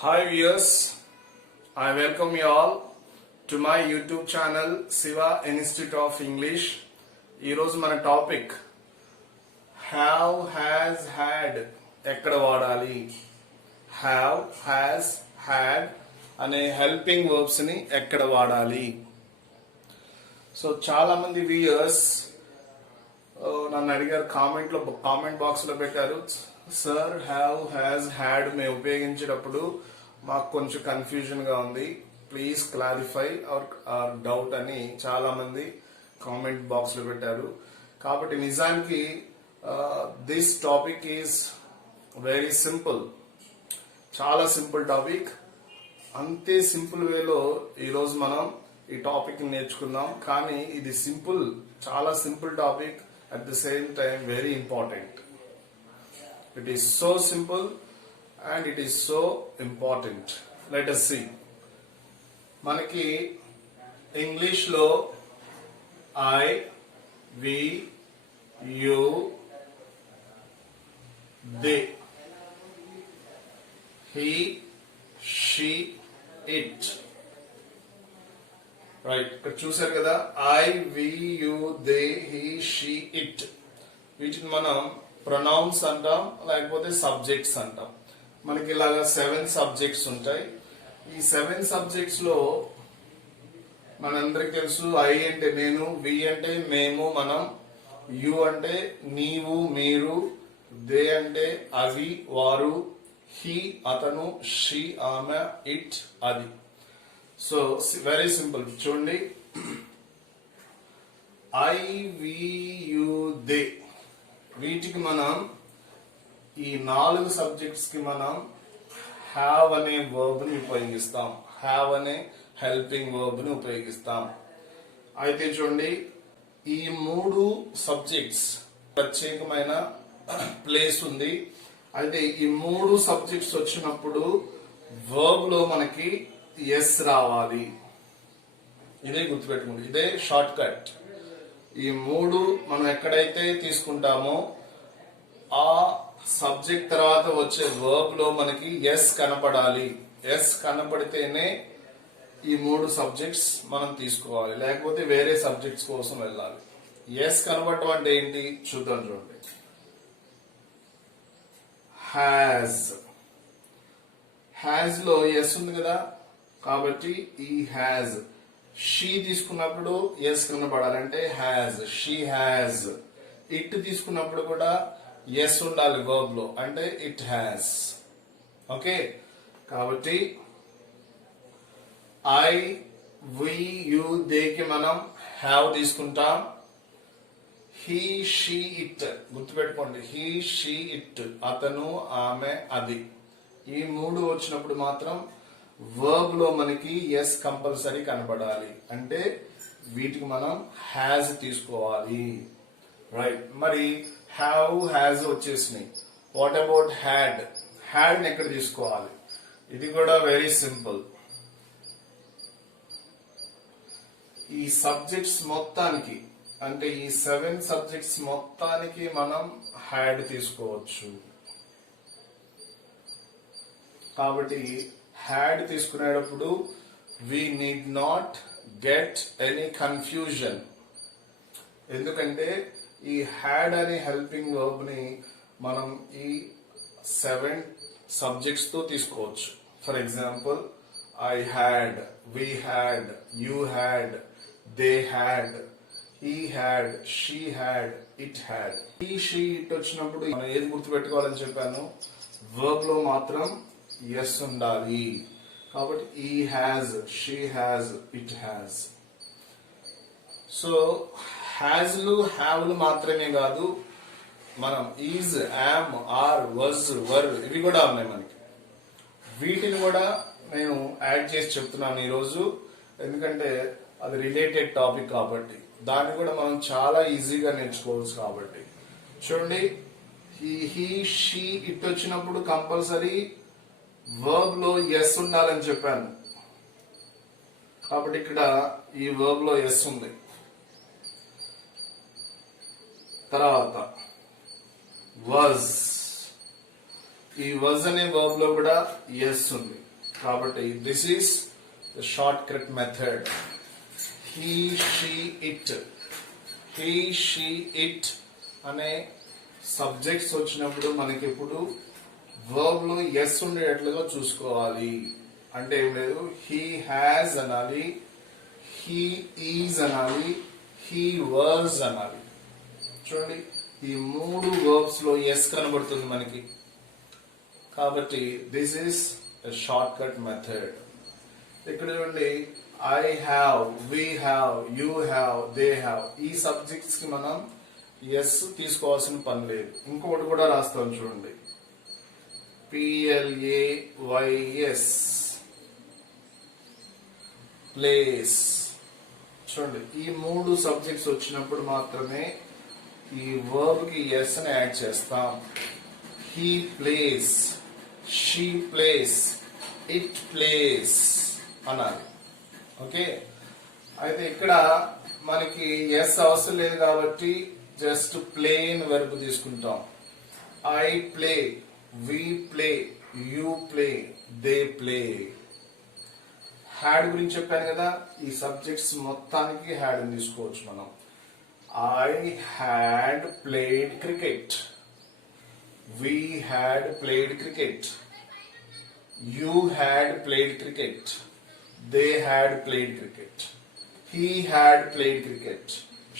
Hi viewers, I welcome you all to my YouTube channel Siva Institute of English. ఈరోజు మన topic have, has, had ఎక్కడ వాడాలి. have, has, had అనే helping verbs ని ఎక్కడ వాడాలి. సో చాలా మంది వ్యూయర్స్ నన్ను అడిగారు, కామెంట్ బాక్స్ లో పెట్టారు, సార్ హ్యావ్, హ్యాజ్, హ్యాడ్ మేము ఉపయోగించేటప్పుడు మాకు కొంచెం కన్ఫ్యూజన్ గా ఉంది, ప్లీజ్ క్లారిఫై అవర్ డౌట్ అని చాలా మంది కామెంట్ బాక్స్ లో పెట్టారు. కాబట్టి నిజానికి this topic is very simple, చాలా సింపుల్ టాపిక్. అంతే సింపుల్ వేలో ఈరోజు మనం ఈ టాపిక్ నేర్చుకుందాం. కానీ ఇది సింపుల్, చాలా simple topic, at the same time very important. It is so simple and it is so important. Let us see. మనకి ఇంగ్లీష్ లో I, we, you, they, he, she, it. Right, ఇక్కడ చూసారు కదా, I, we, you, they, he, she, it. వీటిని మనం pronounce అంటాం, లేకపోతే subjects అంటాం. మనకి ఇలాగా 7 సబ్జెక్ట్స్ ఉంటాయి. ఈ 7 సబ్జెక్ట్స్ లో మనందరికి తెలుసు, ఐ అంటే నేను, వి అంటే మేము మనం, యు అంటే నీవు మీరు, దే అంటే అవి వారు, హీ అతను, షీ ఆమె, ఇట్ అది. So very simple. చూడండి, ఐ, వి, యు, దే, వీటికి మనం ఈ 4 సబ్జెక్ట్స్ కి మనం హ్యావ్ అనే వర్బ్ ని ఉపయోగిస్తాం, హ్యావ్ అనే హెల్పింగ్ వర్బ్ ని ఉపయోగిస్తాం. అయితే చూడండి, ఈ 3 సబ్జెక్ట్స్ ప్రత్యేకమైన ప్లేస్ ఉంది. అయితే ఈ 3 సబ్జెక్ట్స్ వచ్చినప్పుడు వర్బ్ లో మనకి ఎస్ రావాలి. ఇదే గుర్తుపెట్టుకోండి, ఇదే షార్ట్ కట్. ఈ 3 మనం ఎక్కడైతే తీసుకుంటామో ఆ సబ్జెక్ట్ తర్వాత వచ్చే వర్బ్ లో మనకి ఎస్ కనపడాలి. ఎస్ కనపడితేనే ఈ 3 సబ్జెక్ట్స్ మనం తీసుకోవాలి, లేకపోతే వేరే సబ్జెక్ట్స్ కోసం వెళ్ళాలి. ఎస్ కనపడటం అంటే ఏంటి చూద్దాం. చూడండి, హ్యాజ్, హ్యాజ్ లో ఎస్ ఉంది కదా, కాబట్టి ఈ హ్యాజ్. షీ తీసుకున్నప్పుడు ఎస్ కనబడాలంటే హ్యాజ్, షీ హ్యాజ్. ఇట్ తీసుకున్నప్పుడు కూడా ఎస్ ఉండాలి వర్బ్ లో, అంటే ఇట్ హ్యాజ్. ఓకే, కాబట్టి ఐ, వి, యు, దేకి మనం హ్యావ్ తీసుకుంటాం. హీ, షీ, ఇట్ గుర్తుపెట్టుకోండి, హీ, షీ, ఇట్ అతను ఆమె అది. ఈ 3 వచ్చినప్పుడు మాత్రం వర్బ్ లో మనకి ఎస్ కంపల్సరీ కనబడాలి, అంటే వీటికి మనం హ్యాజ్ తీసుకోవాలి. రైట్, మరి హ్యావ్, హ్యాజ్ వచ్చేసినాయి. What about had? హ్యాడ్ ని ఎక్కడ తీసుకోవాలి? ఇది కూడా వెరీ సింపుల్. ఈ సబ్జెక్ట్స్ మొత్తానికి, అంటే ఈ 7 సబ్జెక్ట్స్ మొత్తానికి మనం హ్యాడ్ తీసుకోవచ్చు. కాబట్టి హ్యాడ్ తీసుకునేటప్పుడు we need not get any confusion. ఎందుకంటే ఈ హ్యాడ్ అనే హెల్పింగ్ వర్బ్ ని మనం ఈ 7 సబ్జెక్ట్స్ తో తీసుకోవచ్చు. For example, I had, we had, you had, they had, he had, she had, it had. he, she, it వచ్చినప్పుడు మనం ఏది గుర్తుపెట్టుకోవాలని చెప్పాను, వర్బ్ లో మాత్రం ఎస్ ఉండాలి. కాబట్టి he has, she has, it has. So హ్యాజ్లు, హ్యావ్లు మాత్రమే కాదు, మనం is, am, are, was, were ఇవి కూడా ఉన్నాయి మనకి. వీటిని కూడా నేను యాడ్ చేసి చెప్తున్నాను ఈరోజు, ఎందుకంటే అది రిలేటెడ్ టాపిక్ కాబట్టి, దాన్ని కూడా మనం చాలా ఈజీగా నేర్చుకోవచ్చు. కాబట్టి చూడండి, హీ, షీ, ఇట్ వచ్చినప్పుడు కంపల్సరీ వర్బ్ లో ఎస్ ఉండాలని చెప్పాను, కాబట్టి ఇక్కడ ఈ వర్బ్ లో ఎస్ ఉంది. తర్వాత వజ్, ఈ వజ్ అనే వర్బ్ లో కూడా ఎస్ ఉంది. కాబట్టి this is the short cut method. He she it. He she it అనే సబ్జెక్ట్స్ వచ్చినప్పుడు మనకి ఇప్పుడు వర్బ్ లో ఎస్ ఉండేటట్లుగా చూసుకోవాలి. అంటే ఏం లేదు, హీ హ్యాజ్ అనాలి, హీ ఈజ్ అనాలి, హీ వాజ్ అనాలి. చూడండి, ఈ మూడు వర్బ్స్ లో ఎస్ కనబడుతుంది మనకి. కాబట్టి this is short cut method. ఇక్కడ చూడండి, I have, we have, you have, they have, ఈ సబ్జెక్ట్స్ కి మనం ఎస్ తీసుకోవాల్సిన పని లేదు. ఇంకొకటి కూడా రాస్తాం చూడండి, PLAYS, ప్లేస్. చూడండి, ఈ మూడు సబ్జెక్ట్స్ వచ్చినప్పుడు మాత్రమే ఈ వర్బ్ కి ఎస్ ని యాడ్ చేస్తాం. He plays, she plays, it plays అనాలి. ఓకే, అయితే ఇక్కడ మనకి ఎస్ అవసరం లేదు కాబట్టి జస్ట్ ప్లేన్ వెర్బ్ తీసుకుంటాం. I play, we play, you play, they play. Had గురించి చెప్పాను కదా, ఈ సబ్జెక్ట్స్ మొత్తానికి హ్యాడ్ తీసుకోవచ్చు మనం. I had played cricket. We had played cricket. You had played cricket. They had played cricket. He had played cricket.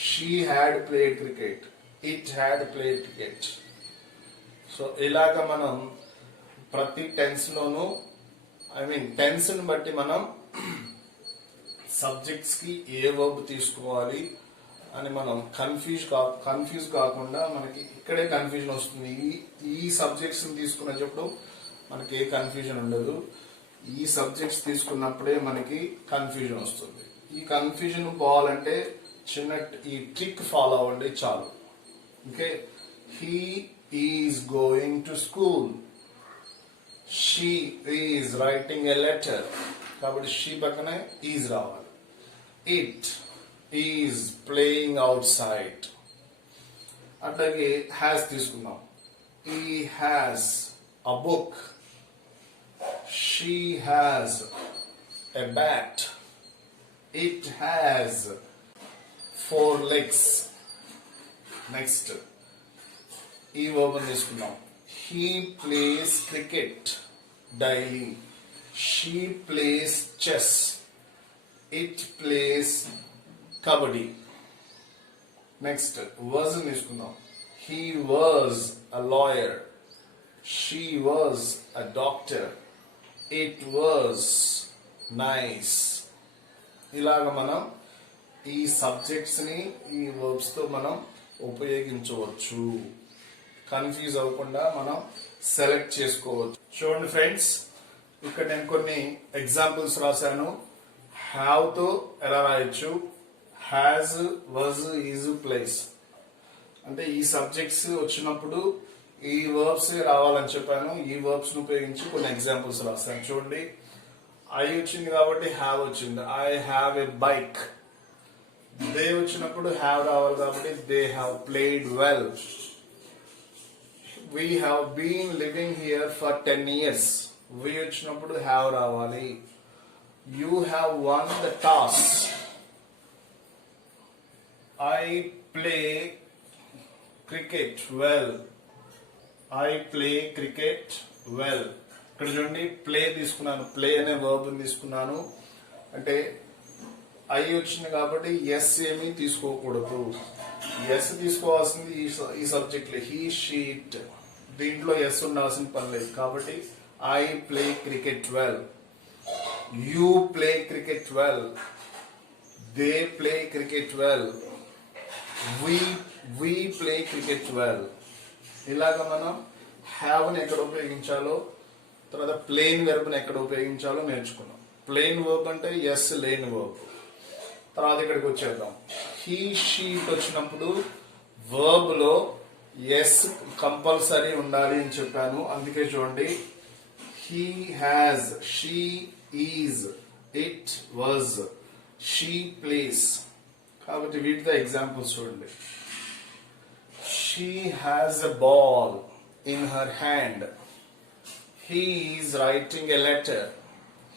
She had played cricket. It had played cricket. So ఇలాగా మనం ప్రతి tense లోను tense ని బట్టి మనం subjects కి ఏ verb తీసుకోవాలి అని మనం కన్ఫ్యూజ్ కాకుండా, మనకి ఇక్కడే కన్ఫ్యూజన్ వస్తుంది. ఈ సబ్జెక్ట్స్ తీసుకున్నప్పుడు మనకి ఏ కన్ఫ్యూజన్ ఉండదు. ఈ సబ్జెక్ట్స్ తీసుకున్నప్పుడే మనకి కన్ఫ్యూజన్ వస్తుంది. ఈ కన్ఫ్యూజన్ పోవాలంటే చిన్న ఈ ట్రిక్ ఫాలో అవ్వండి చాలు. Okay, he is going to school, she is writing a letter, కాబట్టి షీ పక్కనే ఈజ్ రావాలి. It is playing outside. అట్లాగే హ్యాస్ తీసుకుందాం. He has a book, she has a bat, it has 4 legs. Next he verb తీసుకుందాం. He plays cricket daily, she plays chess, it plays kabaddi. Next was తీసుకుందాం. He was a lawyer, she was a doctor, it was nice. ఇలాగ మనం ఈ subjects ని ఈ verbs తో మనం ఉపయోగించవచ్చు. కన్ఫ్యూజ్ అవ్వకుండా మనం సెలెక్ట్ చేసుకోవచ్చు. చూడండి ఫ్రెండ్స్, ఇక్కడ నేను కొన్ని ఎగ్జాంపుల్స్ రాశాను. హ్యావ్ తో ఎలా రాయొచ్చు, హ్యాజ్, వాజ్, ఈజ్, ప్లేస్. అంటే ఈ సబ్జెక్ట్స్ వచ్చినప్పుడు ఈ వర్బ్స్ రావాలని చెప్పాను. ఈ వర్బ్స్ ను ఉపయోగించి కొన్ని ఎగ్జాంపుల్స్ రాశాను. చూడండి, ఐ వచ్చింది కాబట్టి హ్యావ్ వచ్చింది. I have a bike. They వచ్చినప్పుడు హ్యావ్ రావాలి కాబట్టి they have played well. We have been living here for 10 years. We వచ్చినప్పుడు హ్యావ్ రావాలి. You have won the toss. I play cricket well. I play cricket well. ఇక్కడ చూడండి, play తీసుకున్నాను, play అనే verb తీసుకున్నాను. అంటే ఐ వచ్చింది కాబట్టి ఎస్ ఏమీ తీసుకోకూడదు. ఎస్ తీసుకోవాల్సింది ఈ సబ్జెక్ట్ లో హీ, షీ, ఇట్. దీంట్లో ఎస్ ఉండాల్సిన పని లేదు. కాబట్టి I play cricket well, you play cricket well, they play cricket well, we play cricket well. ఇలాగ మనం హ్యావ్ ని ఎక్కడ ఉపయోగించాలో, తర్వాత ప్లెయిన్ వెర్బ్ ని ఎక్కడ ఉపయోగించాలో నేర్చుకున్నాం. ప్లెయిన్ వర్బ్ అంటే ఎస్ లేని వర్బ్. తర్వాత ఇక్కడికి వచ్చేద్దాం. హీ, షీ వచ్చినప్పుడు వర్బ్ లో ఎస్ కంపల్సరీ ఉండాలి అని చెప్పాను. అందుకే చూడండి, he has, she is, it was, she place. కాబట్టి వీటితో ఎగ్జాంపుల్స్ చూడండి. She has a ball in her hand. He is writing a letter.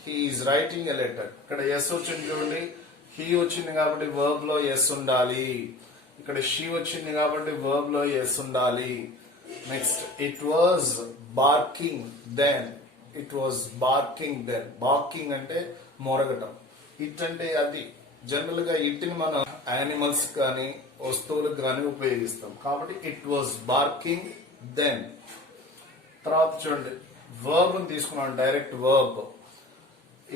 He is writing a letter. ఇక్కడ ఎస్ వచ్చింది చూడండి, హీ వచ్చింది కాబట్టి వర్బ్ లో ఎస్ ఉండాలి. ఇక్కడ షీ వచ్చింది కాబట్టి వర్బ్ లో ఎస్ ఉండాలి. Next it was barking then. It was barking then. Barking అంటే మొరగటం. ఇట్ అంటే అది. జనరల్ గా ఇట్ని మనం యానిమల్స్ కానీ వస్తువులకు కానీ ఉపయోగిస్తాం. కాబట్టి ఇట్ వాజ్ బార్కింగ్ దెన్. తర్వాత చూడండి వర్బ్ తీసుకున్నాం, డైరెక్ట్ వర్బ్.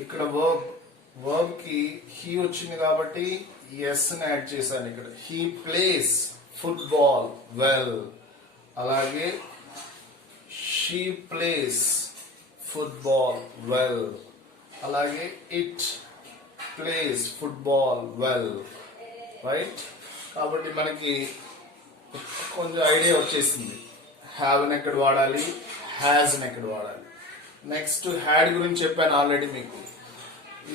ఇక్కడ వర్బ్ కి హీ వచ్చింది కాబట్టి ఎస్ ని యాడ్ చేశాను. ఇక్కడ హీ ప్లేస్ ఫుట్బాల్ వెల్. అలాగే షీ ప్లేస్ ఫుట్బాల్ వెల్. అలాగే it place football well. Right. కాబట్టి మనకి కొంచెం ఐడియా వచ్చేసింది. హ్యావ్ ని ఎక్కడ వాడాలి, హ్యాజ్ ని ఎక్కడ వాడాలి. నెక్స్ట్ హ్యాడ్ గురించి చెప్పాను ఆల్రెడీ మీకు.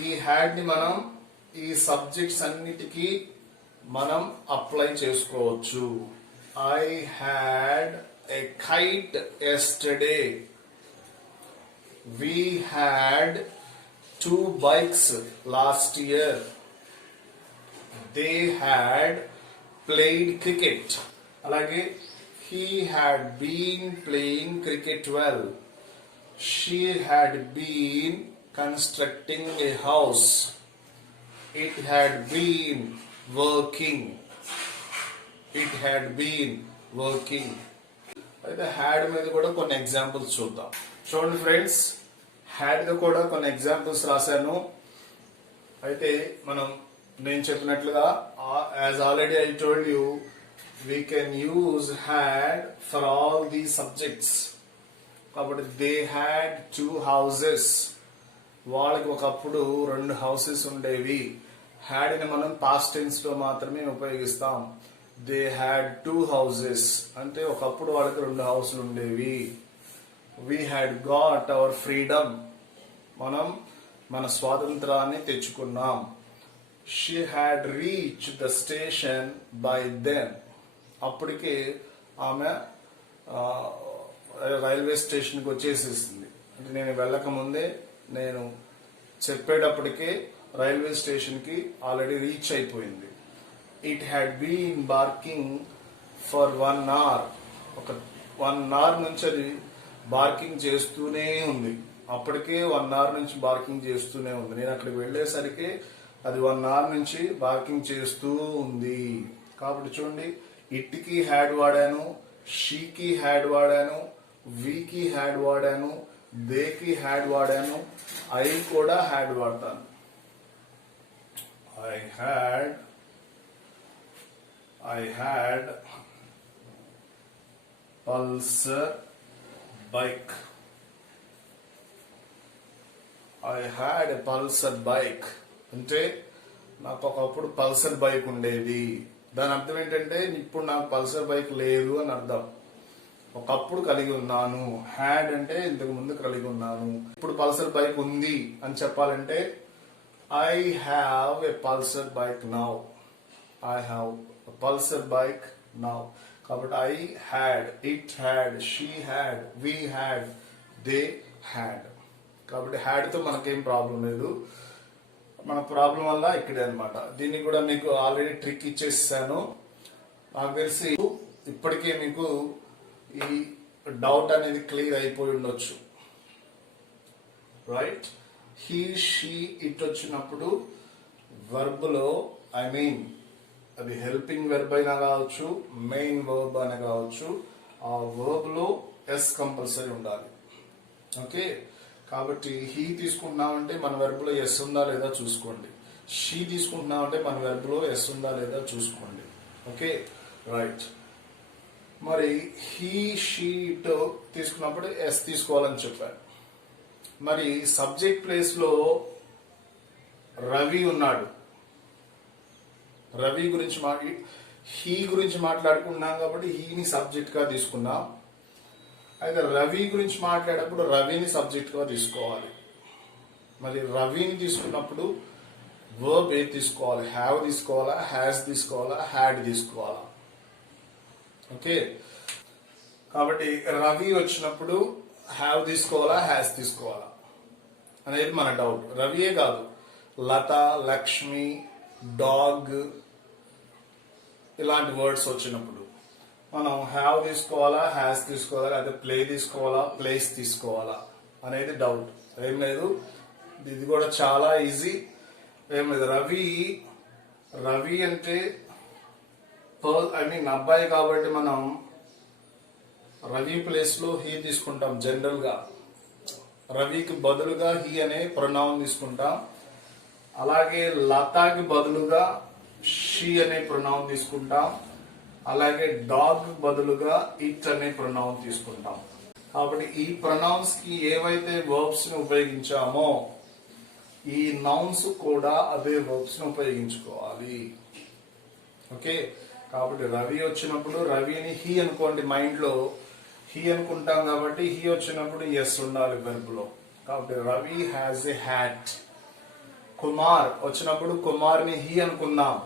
ఈ హ్యాడ్ ని మనం ఈ సబ్జెక్ట్స్ అన్నిటికీ మనం అప్లై చేసుకోవచ్చు. I had a kite yesterday. We had 2 bikes last year. They had played cricket. Alage he had been playing cricket well. She had been constructing a house. It had been working. It had been working. అయితే had మీద కూడా కొన్ని examples చూద్దాం. చూడండి friends, had గా కూడా కొన్ని examples రాశాను. అయితే నేను చెప్పినట్లుగా as already I told you, we can use had for all the subjects. కాబట్టి దే హ్యాడ్ 2 houses. వాళ్ళకి ఒకప్పుడు 2 houses ఉండేవి. హ్యాడ్ ని మనం పాస్ట్ టెన్స్ లో మాత్రమే ఉపయోగిస్తాం. దే హ్యాడ్ 2 houses అంటే ఒకప్పుడు వాళ్ళకి 2 హౌస్లు ఉండేవి. We had got our freedom. మనం మన స్వాతంత్రాన్ని తెచ్చుకున్నాం. She had reach the station by then. అప్పటికే ఆమె రైల్వే స్టేషన్కి వచ్చేసేసింది. అంటే నేను వెళ్ళక ముందే, నేను చెప్పేటప్పటికే రైల్వే స్టేషన్కి ఆల్రెడీ రీచ్ అయిపోయింది. It had been barking for 1 hour. ఒక 1 hour నుంచి అది బార్కింగ్ చేస్తూనే ఉంది. అప్పటికే 1 hour నుంచి బార్కింగ్ చేస్తూనే ఉంది. నేను అక్కడికి వెళ్ళేసరికి అది 1 hour నుంచి బార్కింగ్ చేస్తూ ఉంది. కాబట్టి చూడండి, ఇట్కి హ్యాడ్ వాడాను, షీకి హ్యాడ్ వాడాను, వీకి హ్యాడ్ వాడాను, దేకి హ్యాడ్ వాడాను, ఐ కూడా హ్యాడ్ వాడతాను. I had Pulsar bike. I had a Pulsar bike. అంటే నాకు ఒకప్పుడు పల్సర్ బైక్ ఉండేది. దాని అర్థం ఏంటంటే ఇప్పుడు నాకు పల్సర్ బైక్ లేదు అని అర్థం. ఒకప్పుడు కలిగి ఉన్నాను. హ్యాడ్ అంటే ఇంతకు ముందు కలిగి ఉన్నాను. ఇప్పుడు పల్సర్ బైక్ ఉంది అని చెప్పాలంటే I have a Pulsar bike now. I have a Pulsar bike now. కాబట్టి I had, it had, she had, we had, they had. కాబట్టి హ్యాడ్ తో మనకేం ప్రాబ్లం లేదు. మన ప్రాబ్లం వల్ల ఇక్కడే అనమాట. దీన్ని కూడా మీకు ఆల్రెడీ ట్రిక్ ఇచ్చేసాను. నాకు తెలిసి ఇప్పటికే మీకు ఈ డౌట్ అనేది క్లియర్ అయిపోయి ఉండొచ్చు. రైట్. హీ, షీ, ఇట్ వచ్చినప్పుడు వర్బ్ లో అది హెల్పింగ్ వెర్బ్ అయినా కావచ్చు, మెయిన్ వర్బ్ అయినా కావచ్చు, ఆ వర్బ్ లో ఎస్ కంపల్సరీ ఉండాలి. ఓకే. కాబట్టి హీ తీసుకుంటున్నామంటే మన వెర్బ్ లో ఎస్ ఉందా లేదా చూసుకోండి. షీ తీసుకుంటున్నామంటే మన వెర్బ్ లో ఎస్ ఉందా లేదా చూసుకోండి. ఓకే. రైట్. మరి హీ, షీ, ఇట్ తీసుకున్నప్పుడు ఎస్ తీసుకోవాలని చెప్పాను. మరి సబ్జెక్ట్ ప్లేస్ లో రవి ఉన్నాడు. రవి గురించి హీ గురించి మాట్లాడుకున్నాం కాబట్టి హీని సబ్జెక్ట్ గా తీసుకున్నాం. అయితే రవి గురించి మాట్లాడేటప్పుడు రవిని సబ్జెక్ట్ గా తీసుకోవాలి. మరి రవిని తీసుకున్నప్పుడు వర్బ్ ఏది తీసుకోవాలి? హ్యావ్ తీసుకోవాలా, హ్యాస్ తీసుకోవాలా, హ్యాడ్ తీసుకోవాలా? ఓకే. కాబట్టి రవి వచ్చినప్పుడు హ్యావ్ తీసుకోవాలా, హ్యాస్ తీసుకోవాలా అనేది మన డౌట్. రవియే కాదు, లత, లక్ష్మి, డాగ్ ఇలాంటి వర్డ్స్ వచ్చినప్పుడు మనం హ్యావ్ తీసుకోవాలా, హ్యాస్ తీసుకోవాలా, లేదా ప్లే తీసుకోవాలా, ప్లేస్ తీసుకోవాలా అనేది డౌట్. ఏం లేదు, ఇది కూడా చాలా ఈజీ. ఏం లేదు, రవి అంటే అబ్బాయి కాబట్టి మనం రవి ప్లేస్ లో హీ తీసుకుంటాం. జనరల్ గా రవికి బదులుగా హీ అనే ప్రొనౌన్ తీసుకుంటాం. అలాగే లతాకి బదులుగా షీ అనే ప్రొనౌన్ తీసుకుంటాం. అలాగే డాగ్ బదులుగా ఇట్ అనే ప్రొనౌన్ తీసుకుంటాం. కాబట్టి ఈ ప్రొనౌన్స్ కి ఏవైతే వర్బ్స్ ని ఉపయోగించామో ఈ నౌన్స్ కూడా అదే వర్బ్స్ ని ఉపయోగించుకోవాలి. ఓకే, కాబట్టి రవి వచ్చినప్పుడు రవిని హీ అనుకోండి, మైండ్ లో హీ అనుకుంటాం కాబట్టి హీ వచ్చినప్పుడు ఎస్ ఉండాలి వెర్బ్ లో. కాబట్టి Ravi has a hat. Kumar వచ్చినప్పుడు కుమార్ని హీ అనుకుందాం.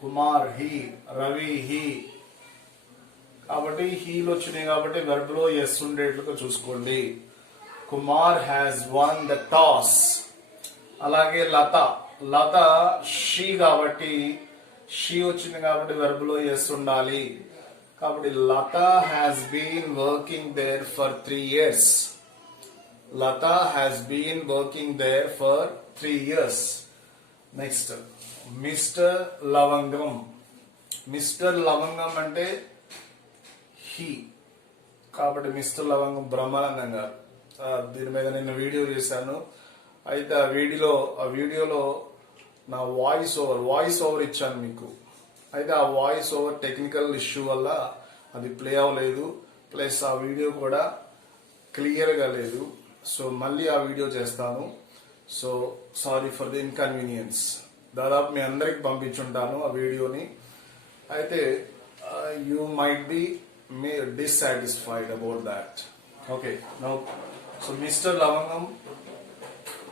Kumar he, Ravi he. కాబట్టి హీలు వచ్చినాయి కాబట్టి వెర్బ్ లో ఎస్ ఉండేట్లుగా చూసుకోండి. Kumar has one the toss. అలాగే లత షీ కాబట్టి షీ వచ్చింది కాబట్టి వెర్బ్ లో ఎస్ ఉండాలి. కాబట్టి Latha has been working there for 3 years. Latha has been working there for 3 years. Next mister Lavangam. Mister Lavangam అంటే హీ కాబట్టి మిస్టర్ లవంగం బ్రహ్మానందం గారు. దీని మీద నేను వీడియో చేశాను. అయితే ఆ వీడియోలో నా వాయిస్ ఓవర్ ఇచ్చాను మీకు. అయితే ఆ వాయిస్ ఓవర్ టెక్నికల్ ఇష్యూ వల్ల అది ప్లే అవ్వలేదు. ప్లస్ ఆ వీడియో కూడా క్లియర్ గా లేదు. సో మళ్ళీ ఆ వీడియో చేస్తాను. So sorry for the inconvenience. దాదాపు మీ అందరికి పంపించుంటాను ఆ వీడియోని. అయితే you might be dissatisfied about that. Okay, now so mister లవంగం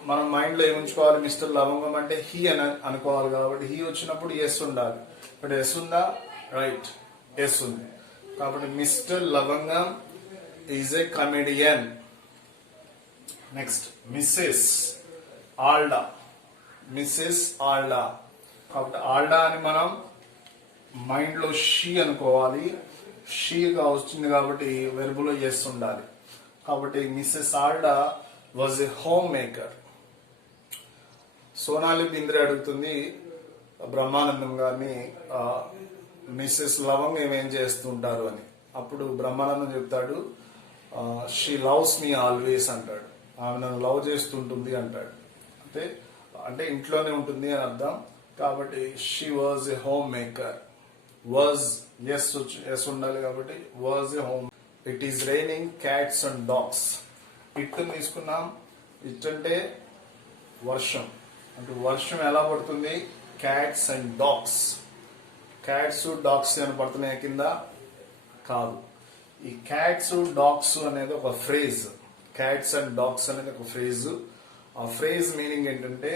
మనం మైండ్ లో ఏముంచుకోవాలి? మిస్టర్ లవంగం అంటే హీ అని అనుకోవాలి. కాబట్టి హీ వచ్చినప్పుడు ఎస్ ఉండాలి. ఇప్పుడు ఎస్ ఉందా? రైట్, ఎస్ ఉంది. కాబట్టి mister Lavangam is a comedian. Next Mrs Alda. Mrs Alda కాబట్టి ఆల్డా అని మనం మైండ్ లో షీ అనుకోవాలి. షీగా వచ్చింది కాబట్టి వెర్బ్ లో ఎస్ ఉండాలి. కాబట్టి Mrs Alda was a homemaker. Sonali Bendre అడుగుతుంది బ్రహ్మానందం గారిని, మిస్సెస్ లవంగ్ ఏమేం చేస్తుంటారు అని. అప్పుడు బ్రహ్మానందం చెప్తాడు, షీ లవ్స్ మీ ఆల్వేస్ అంటాడు. ఆమె నన్ను లవ్ చేస్తుంటుంది అంటాడు. అంటే ఇంట్లోనే ఉంటుంది అని అర్థం. కాబట్టి she was a homemaker. Was S ఉండాలి కాబట్టి was a home. It is raining cats and dogs. It తీసుకున్నాం. ఇట్ అంటే వర్షం. అంటే వర్షం ఎలా పడుతుంది? Cats and dogs. Cats dogs అని పడుతున్నాయి కింద కాదు. ఈ క్యాట్స్ డాగ్స్ అనేది ఒక ఫ్రేజ్. క్యాట్స్ అండ్ డాగ్స్ అనేది ఒక ఫ్రేజ్. ఆ ఫ్రేజ్ మీనింగ్ ఏంటంటే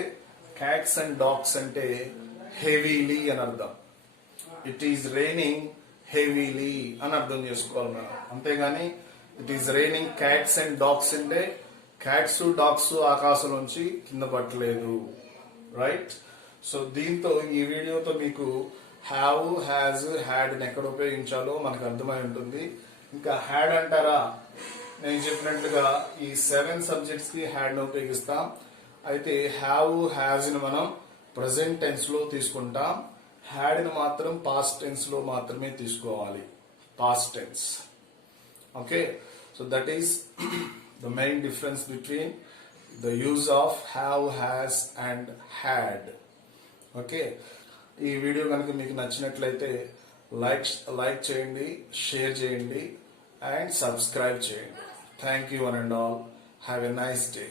క్యాట్స్ అండ్ డాగ్స్ అంటే హెవీలీ అని అర్థం. ఇట్ ఈస్ రైనింగ్ హెవీలీ అని అర్థం చేసుకోవాలి మనం. అంతేగాని it is raining cats and dogs అంటే క్యాట్స్ డాగ్స్ ఆకాశం నుంచి కింద పట్టలేదు. రైట్. సో దీంతో ఈ వీడియోతో మీకు హ్యావ్, హ్యాజ్, హ్యాడ్ ఎక్కడ ఉపయోగించాలో మనకు అర్థమై ఉంటుంది. ఇంకా హ్యాడ్ అంటారా? నేను చెప్పినట్లుగా ఈ 7 సబ్జెక్ట్స్ కి హ్యాడ్ ను ఉపయోగిస్తాం. అయితే హ్యావ్, హ్యాజ్ ని మనం ప్రజెంట్ టెన్స్ లో తీసుకుంటాం. హ్యాడ్ ని మాత్రం పాస్ట్ టెన్స్ లో మాత్రమే తీసుకోవాలి. Past tense. Okay, so that is the main difference between the use of have, has and had. Okay, ఈ వీడియో కనుక మీకు నచ్చినట్లయితే లైక్ చేయండి, షేర్ చేయండి అండ్ సబ్స్క్రైబ్ చేయండి. Thank you one and all. Have a nice day.